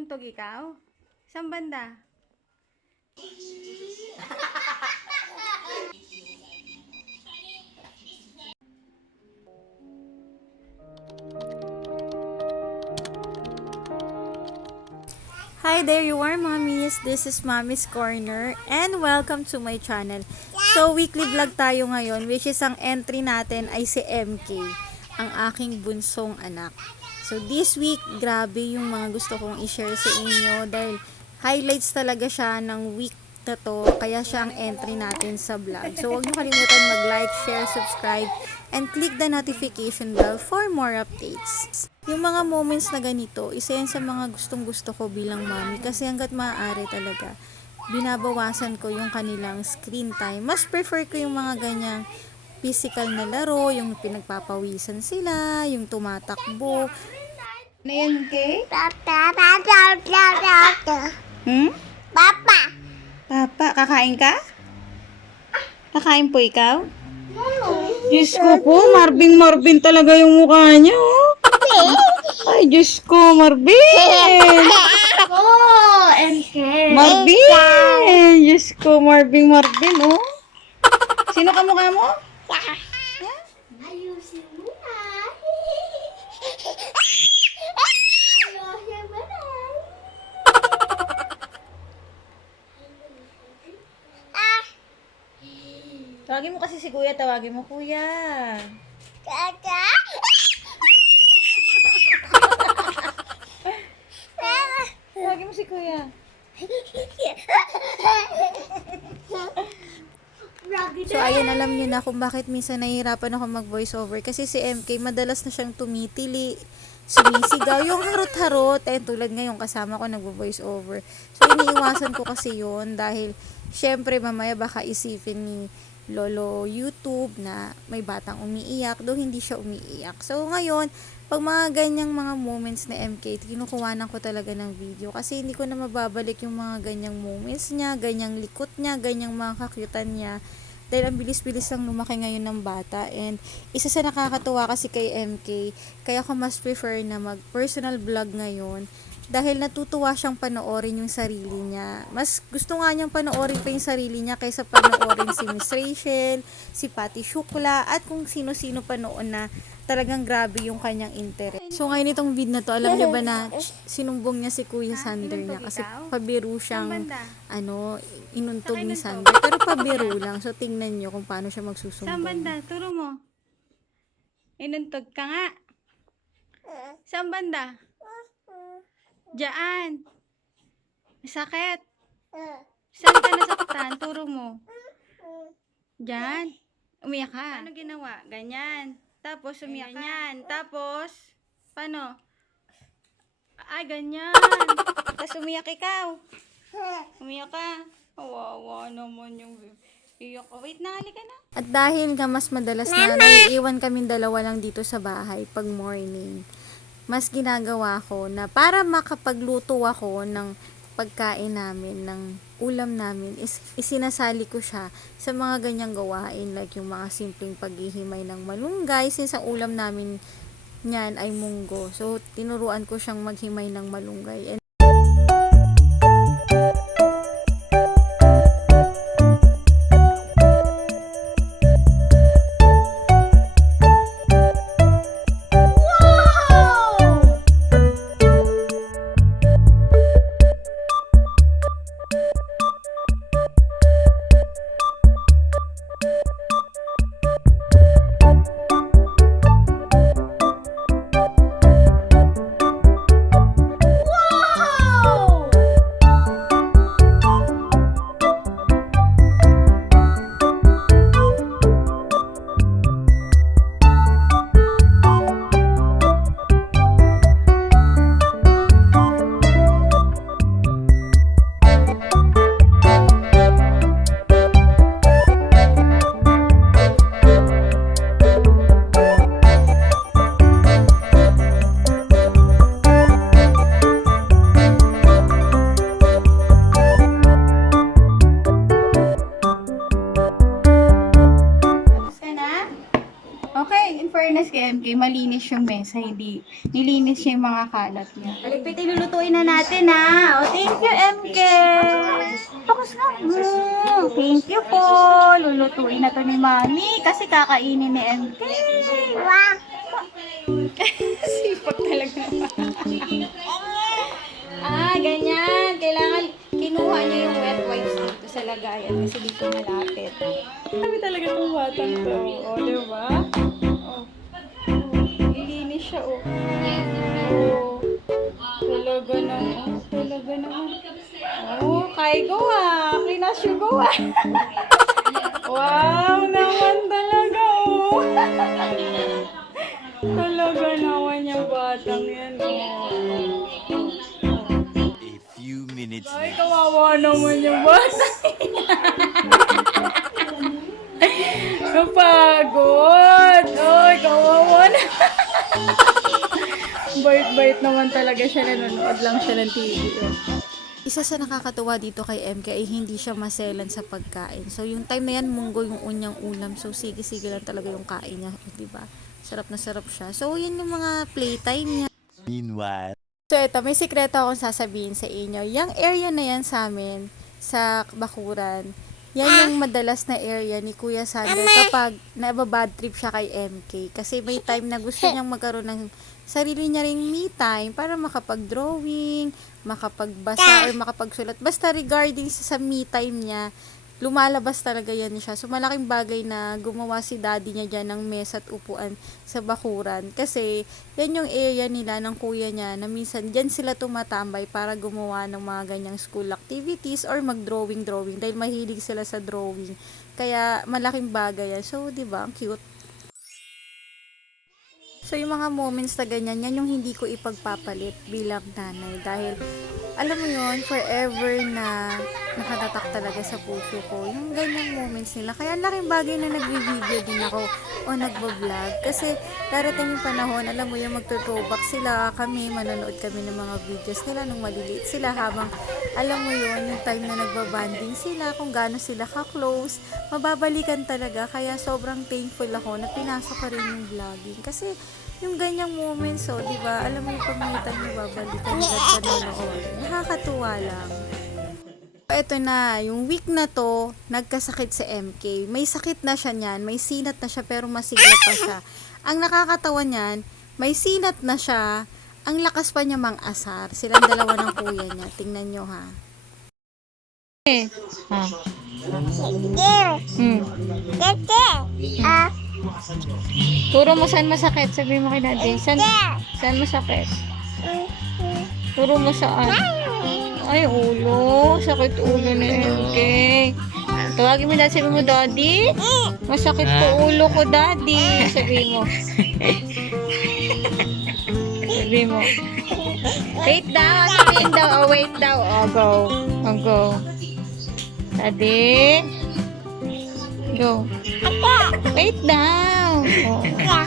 Inuntog ikaw? Saan banda? Hi there, you are mommies. This is Mommy's Corner and welcome to my channel. So, weekly vlog tayo ngayon, which is ang entry natin ay si MK, ang aking bunsong anak. So, this week, grabe yung mga gusto kong i-share sa inyo dahil highlights talaga siya ng week na to, kaya siya ang entry natin sa vlog. So, huwag niyo kalimutan mag-like, share, subscribe, and click the notification bell for more updates. Yung mga moments na ganito, isa yan sa mga gustong-gusto ko bilang mommy kasi hanggat maaari talaga, binabawasan ko yung kanilang screen time. Mas prefer ko yung mga ganyang physical na laro, yung pinagpapawisan sila, yung tumatakbo. Ano yan, Kay? Papa. Papa, kakain ka? Kakain po ikaw? Diyos ko po, Marvin talaga yung mukha niya, oh. Ay, Diyos ko, Marvin! Oh, MK. Marvin! Diyos ko, Marvin, oh. Sino ka mukha mo? Ayusin mo na. Ayusin mo na. Tawagin mo kasi si Kuya, tawagin mo, Kuya. Kaka. Tawagin mo si Kuya. So, ayun, alam niyo na kung bakit minsan nahihirapan ako mag-voice over. Kasi si MK, madalas na siyang tumitili, sumisigaw, yung harot-harot. Tulad ngayon, kasama ko nag-voice over. So, iniiwasan ko kasi yun dahil, syempre, mamaya baka isipin ni Lolo YouTube na may batang umiiyak, though hindi siya umiiyak. So, ngayon, pag mga ganyang mga moments na MK, kinukuhanan ko talaga ng video kasi hindi ko na mababalik yung mga ganyang moments niya, ganyang likot niya, ganyang mga kakyutan niya. Dahil ang bilis-bilis lang lumaki ngayon ng bata. And isa sa nakakatuwa kasi kay MK, kaya ko mas prefer na mag-personal vlog ngayon dahil natutuwa siyang panoorin yung sarili niya. Mas gusto nga niyang panoorin pa yung sarili niya kaysa panoorin si Miss Rachel, si Patty Shukla, at kung sino-sino pa noon na talagang grabe yung kanyang interest. So ngayon itong vid na to, alam niyo ba na sinumbong niya si Kuya Sander niya kasi pabiro siyang inuntog ni Sander. Pero pabiro lang. So tingnan niyo kung paano siya magsusumbong. Saan banda? Turo mo. Inuntog ka nga. Saan banda? Diyan. Sakit. Saan ka nasaktan? Turo mo. Diyan. Umiyak ka. Paano ginawa? Ganyan. Tapos umiyak ka. Tapos, paano? Ay, ganyan. Tapos umiyak ikaw. Umiyak ka. Kawawa naman yung iyak. Wait na, halika na. At dahil nga mas madalas na naiiwan kaming dalawa lang dito sa bahay pag morning, mas ginagawa ko na para makapagluto ako ng pagkain namin, ng ulam namin, isinasali ko siya sa mga ganyang gawain, like yung mga simpleng paghihimay ng malunggay, since ang ulam namin niyan ay munggo. So, tinuruan ko siyang maghimay ng malunggay. And MK, malinis yung mesa, hindi nilinis niya yung mga kalat niya. Alipit, ilulutuin na natin ha. Oh, thank you MK. Tapos na. Thank you po. Lulutuin na to ni Mami kasi kakainin ni MK. Wow. Sipag talaga naman. Ganyan. Kailangan kinuha niya yung wet wipes dito sa lagayan kasi dito malapit. Sabi talaga itong batang to. O, diba? O. Ilinis siya, o. O. Talaga naman. Talaga naman. O, kaigo ah. Klinas yung go ah. Wow naman talaga, o. Talaga naman yung batang yan, o. Ay, kawawa naman yung bata. Napagod. Ay, kawawa na. Bait-bait naman talaga siya. Nanonood lang siya ng TV. Isa sa nakakatuwa dito kay MK ay hindi siya maselan sa pagkain. So, yung time na yan, munggo yung unyang ulam. So, sige-sige lang talaga yung kain niya. Diba? Sarap na sarap siya. So, yun yung mga playtime niya. Meanwhile. So, ito, may sikreto akong sasabihin sa inyo. Yung area na yan sa amin, sa Bakuran, yan yung madalas na area ni Kuya Sander kapag nababad trip siya kay MK. Kasi may time na gusto niyang magkaroon ng sarili niya ring me time para makapag-drawing, makapagbasa, or makapagsulat. Basta regarding sa me time niya, lumalabas talaga yan siya. So, malaking bagay na gumawa si daddy niya dyan ng mesa at upuan sa Bakuran. Kasi, yan yung area nila ng kuya niya na minsan dyan sila tumatambay para gumawa ng mga ganyang school activities or mag-drawing dahil mahilig sila sa drawing. Kaya, malaking bagay yan. So, diba, ang cute. So, yung mga moments na ganyan, yan yung hindi ko ipagpapalit bilang nanay. Dahil, alam mo yun, forever na nakatatak talaga sa puso ko. Yung ganyang moments nila. Kaya, laking bagay na nag-video din ako o nagbablog. Kasi, darating yung panahon, alam mo yung magtutrowback sila, kami, manonood kami ng mga videos nila nung maliliit sila habang, alam mo yun, yung time na nagbabanding sila, kung gaano sila ka-close, mababalikan talaga. Kaya, sobrang thankful ako na pinasok ko rin yung vlogging. Kasi, yung ganyang moments, di ba? Alam mo yung pamitan mo, babalikan nila at panonood. Nakakatuwa lang. Ito na, yung week na to, nagkasakit si MK. May sakit na siya niyan, may sinat na siya, pero masigla pa siya. Ang nakakatawa niyan, may sinat na siya, ang lakas pa niya mang-asar. Silang dalawa ng kuya niya. Tingnan nyo, ha. Turo mo saan masakit. Sabi mo kay daddy. Saan masakit? Turo mo saan. Ay, ulo. Sakit ulo ni MK. Tawagin mo daddy. Sabi mo, daddy. Masakit po ulo ko, daddy. Sabi mo. Sabi mo. Wait daw. Sabihin daw. Oh, wait daw. Oh, go. Oh, go. Daddy. Go. Wait daw. Oh.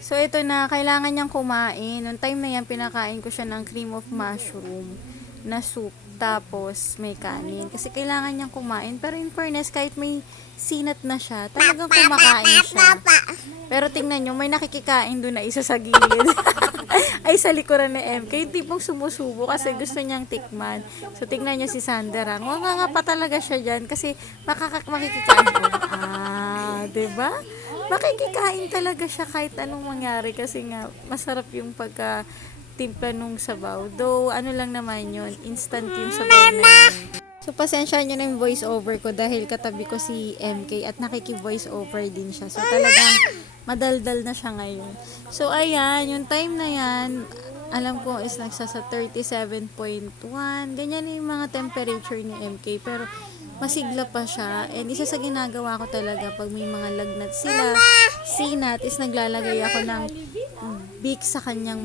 So, ito na, kailangan niyang kumain. Noong time na yan, pinakain ko siya ng cream of mushroom na soup. Tapos, may kanin. Kasi kailangan niyang kumain. Pero in fairness, kahit may sinat na siya, talagang kumakain siya. Pero tingnan nyo, may nakikikain doon na isa sa gilid. Ay, sa likuran ni MK. Yung tipong sumusubo kasi gusto niyang tikman. So, tingnan nyo si Sander. Nga pa talaga siya dyan kasi makikikain ko. Diba? Makikikain talaga siya kahit anong mangyari kasi nga masarap yung pagka-timpla nung sabaw. Though, ano lang naman yun, instant yung sabaw na yun. So, pasensya nyo na yung voice over ko dahil katabi ko si MK at nakiki-voice over din siya. So, talagang madaldal na siya ngayon. So, ayan, yung time na yan, alam ko is nagsasa 37.1. Ganyan yung mga temperature ni MK. Pero, masigla pa siya. And isa sa ginagawa ko talaga pag may mga lagnat sila, sinat, is naglalagay ako ng big sa kanilang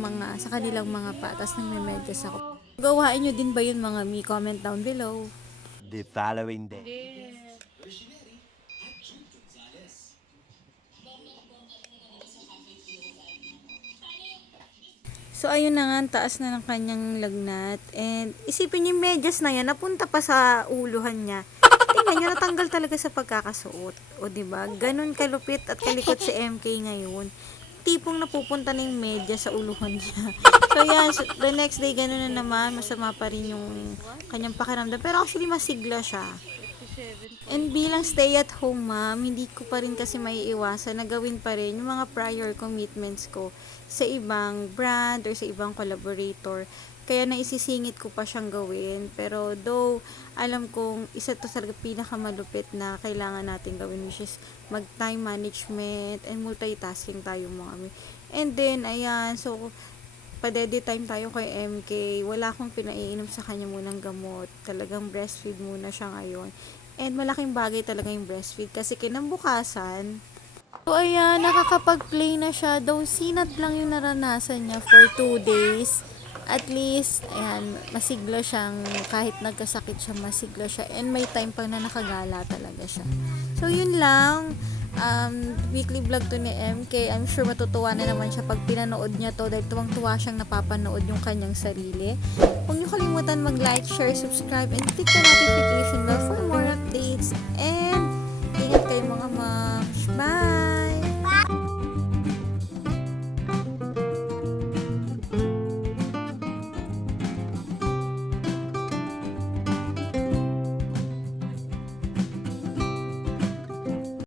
mga patas ng memedyas ako. Gawain nyo din ba yun mga mi? Comment down below. The following day. So, ayun na nga, ang taas na ng kanyang lagnat. And, isipin niyo yung medyas na yan, napunta pa sa uluhan niya. Tingnan niyo, natanggal talaga sa pagkakasuot. O, diba? Ganun kalupit at kalikot si MK ngayon. Tipong napupunta na yung medyas sa uluhan niya. So, yan. So, the next day, ganun na naman. Masama pa rin yung kanyang pakiramdam. Pero actually, masigla siya. And bilang stay-at-home mom, hindi ko pa rin kasi maiiwasan na gawin pa rin yung mga prior commitments ko sa ibang brand or sa ibang collaborator. Kaya naisisingit ko pa siyang gawin. Pero though, alam kong isa to talaga pinakamalupit na kailangan natin gawin, which is mag-time management and multitasking tayo mga. And then, ayan, so, padede time tayo kay MK. Wala akong pinaiinom sa kanya munang gamot. Talagang breastfeed muna siya ngayon. And malaking bagay talaga yung breastfeed kasi kinabukasan, so ayan, nakakapag-play na siya. Though sinat lang yung naranasan niya for 2 days. At least, ayan, masigla siyang, kahit nagkasakit siya, masigla siya. And may time pa na nakagala talaga siya. So yun lang. Weekly vlog to ni MK. I'm sure matutuwa na naman siya pag pinanood niya to dahil tuwang-tuwa siyang napapanood yung kanyang sarili. Huwag niyo kalimutan mag-like, share, subscribe, and click the notification bell for more updates. And ingat kayo mga moms. Bye!